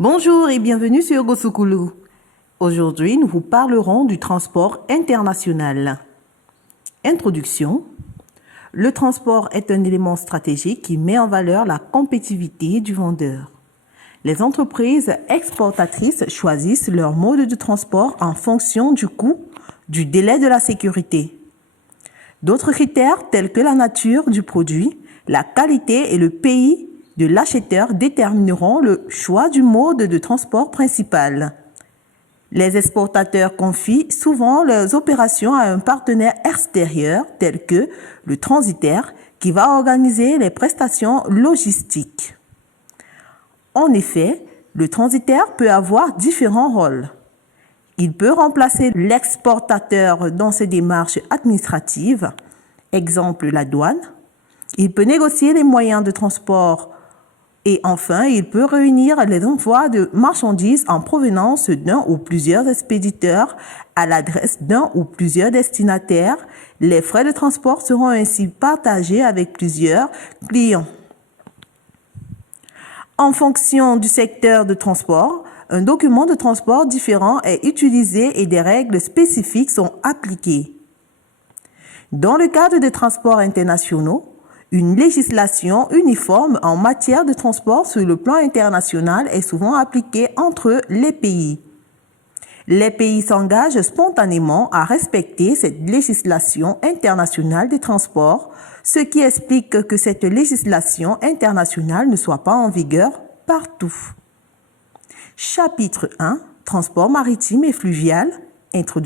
Bonjour et bienvenue sur Gosokulu. Aujourd'hui, nous vous parlerons du transport international. Introduction. Le transport est un élément stratégique qui met en valeur la compétitivité du vendeur. Les entreprises exportatrices choisissent leur mode de transport en fonction du coût, du délai de la sécurité. D'autres critères tels que la nature du produit, la qualité et le pays de l'acheteur détermineront le choix du mode de transport principal. Les exportateurs confient souvent leurs opérations à un partenaire extérieur tel que le transitaire qui va organiser les prestations logistiques. En effet, le transitaire peut avoir différents rôles. Il peut remplacer l'exportateur dans ses démarches administratives, exemple la douane. Il peut négocier les moyens de transport et enfin, il peut réunir les envois de marchandises en provenance d'un ou plusieurs expéditeurs à l'adresse d'un ou plusieurs destinataires. Les frais de transport seront ainsi partagés avec plusieurs clients. En fonction du secteur de transport, un document de transport différent est utilisé et des règles spécifiques sont appliquées. Dans le cadre des transports internationaux, une législation uniforme en matière de transport sur le plan international est souvent appliquée entre les pays. Les pays s'engagent spontanément à respecter cette législation internationale des transports, ce qui explique que cette législation internationale ne soit pas en vigueur partout. Chapitre 1. Transport maritime et fluvial. Introduction.